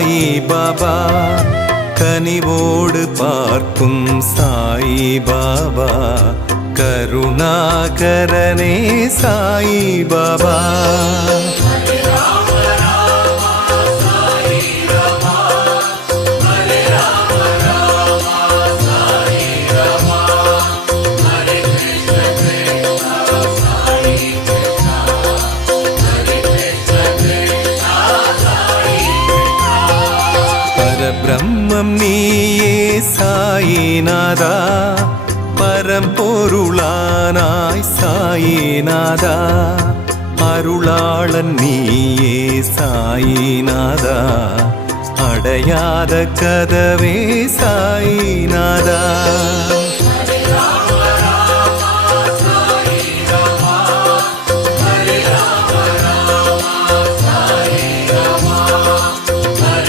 சாயி பாபா கனிவோடு பார்க்கும் சாயி பாபா கருணாகரனே சாயி பாபா பரபிரம்மம் நீயே சாயிநாதா பரம்பொருளானாய் சாயிநாதா அருளாளன் நீயே சாயிநாதா அடையாத கதவே சாயிநாதா